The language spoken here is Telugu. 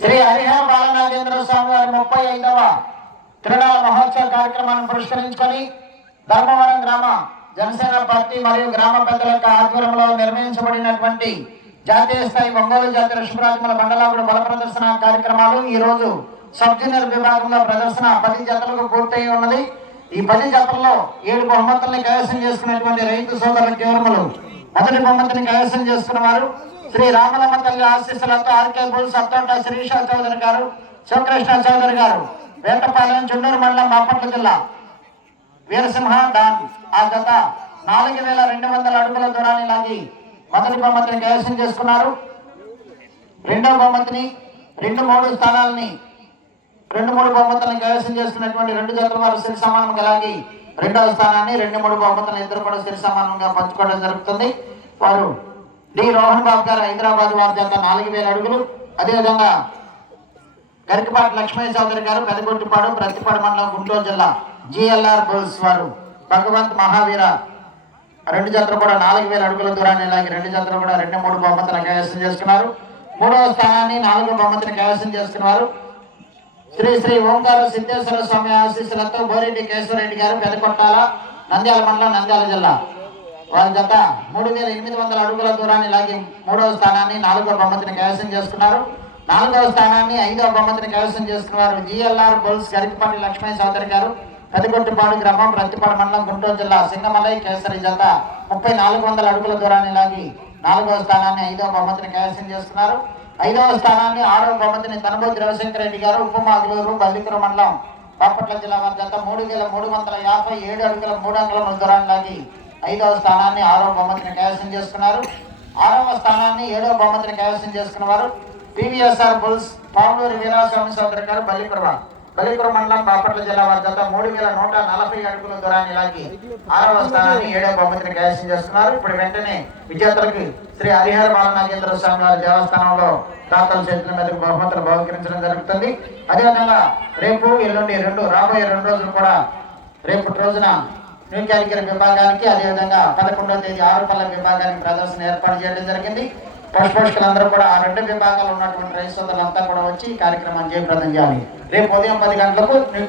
శ్రీ హరిహర బాలనాగేంద్ర స్వామి వారి ముప్పై ఐదవ క్రీడా మహోత్సవ కార్యక్రమాన్ని పురస్కరించుకొని ధర్మవరం గ్రామ జనసేన పార్టీ మరియు గ్రామ పెద్దల యొక్క ఆధ్వర్యంలో నిర్వహించబడినటువంటి జాతీయ స్థాయి ఒంగోలు జాతి ఋషభరాజముల మండలాపుడు బల ప్రదర్శన కార్యక్రమాలు ఈ రోజు సబ్ జూనియర్ విభాగంలో ప్రదర్శన పది జతలకు పూర్తయి ఉన్నది. ఈ పది జతల్లో ఏడు బహుమతుల్ని కైవసం చేసుకున్నటువంటి రైతు సోదరుల కేవలములు. మొదటి బహుమతిని కైవసం చేసుకున్నవారు శ్రీ రామలమ్మ తల్లి ఆశీస్సులతో ఆర్కే బుల్ సత్తోట శిరీష చౌదరి గారు శివకృష్ణ చౌదరి గారు వేటపాలెం చుండూరు మండలం బాపట్ల జిల్లా వీరసింహ డాన్ ఆ జత నాలుగు వేల రెండు వందల అడుగుల దూరాన్ని లాగి మొదటి బహుమతిని కైవసం చేసుకున్నారు. రెండవ బహుమతిని రెండు మూడు స్థానాలని రెండు మూడు బహుమతులను కైవసం చేసుకున్నటువంటి రెండు జతల వారు సిరి సమానంగా లాగి రెండవ స్థానాన్ని రెండు మూడు బహుమతులను ఇద్దరు కూడా సిరి సమానంగా పంచుకోవడం జరుగుతుంది. వారు డి రోహన్ బాబు గారు హైదరాబాద్ వారి జత నాలుగు వేల అడుగులు. అదేవిధంగా గరికపాటి లక్ష్మయ్య చౌదరి గారు పెదగొట్టిపాడు ప్రతిపాడు మండలం గుంటూరు జిల్లా జిఎల్ఆర్ బుల్స్ వారు. భగవంత్ మహావీర రెండు జతలు కూడా నాలుగు వేల అడుగుల దూరాన్ని ఇలాగే రెండు జతలు కూడా రెండు మూడు బహుమతులు కైవసం చేసుకున్నారు. మూడవ స్థానాన్ని నాలుగో బహుమతులు కైవసం చేసుకున్నారు. శ్రీ శ్రీ ఓంకారు సిద్ధేశ్వర స్వామి ఆశీస్సులతో బోరెడ్డి కేశవరెడ్డి గారు పెదకొట్టాల నంద్యాల మండలం నంద్యాల జిల్లా. వారి గత మూడు వేల ఎనిమిది వందల అడుగుల దూరాన్ని లాగి మూడవ స్థానాన్ని నాలుగో బహుమతిని కైవసం చేసుకున్నారు. నాలుగవ స్థానాన్ని ఐదవ బహుమతిని కైవసం చేసుకున్నారు జిఎల్ఆర్ బుల్స్ గరికపాటి లక్ష్మీ చౌదరి గారు. పెదగొట్టుపాడు గ్రామం ప్రతిపాడు మండలం గుంటూరు జిల్లా సింగమలై కేసరి జత ముప్పై నాలుగు వందల అడుగుల దూరాన్ని లాగి నాలుగవ స్థానాన్ని ఐదవ బహుమతిని కైవసం చేసుకున్నారు. ఐదవ స్థానాన్ని ఆరవ బహుమతిని తనబోతి రవిశంకర్ రెడ్డి గారు ఉపమాగులూరు బల్లికురు మండలం బాపట్ల జిల్లా వారి జత మూడు వేల మూడు వందల యాభై ఏడు అడుగుల మూడు అంగుల దూరాన్ని లాగి ఐదవ స్థానాన్ని ఆరవ బహుమతిని కైవసం చేసుకున్నారు. ఆరవ స్థానాన్ని ఏడవ బహుమతిని కైవసం చేసుకున్నవారు పివిఎస్ఆర్ బుల్స్ పావులూరు వీరాస్వామి సోదరి గారు బల్లికురవ బల్లికుర మండలం బాపట్ల జిల్లా వారి మూడు వేల నూట నలభై అడుగుల దూరాన్ని లాగి ఆరవ స్థానాన్ని ఏడవ బహుమతిని కైవసం చేస్తున్నారు ఇప్పుడు వెంటనే విజేతలకు శ్రీ హరిహర బాలనాగేంద్ర స్వామి వారి దేవస్థానంలో దాతల చేతుల మీదకు బహుమతులు బహుకరించడం జరుగుతుంది. అదేవిధంగా రేపు ఎల్లుండి రెండు రాబోయే రెండు రోజులు కూడా రేపటి రోజున న్యూ క్యాలికర్ విభాగానికి అదేవిధంగా పదకొండవ తేదీ ఆరుపల్ల విభాగానికి ప్రదర్శన ఏర్పాటు చేయడం జరిగింది. పశుపోషకులందరూ కూడా ఆ రెండు విభాగాలు ఉన్నటువంటి రైతు సోదరులంతా కూడా వచ్చి ఈ కార్యక్రమాన్ని జయప్రదం చేయాలి. రేపు ఉదయం పది గంటలకు న్యూ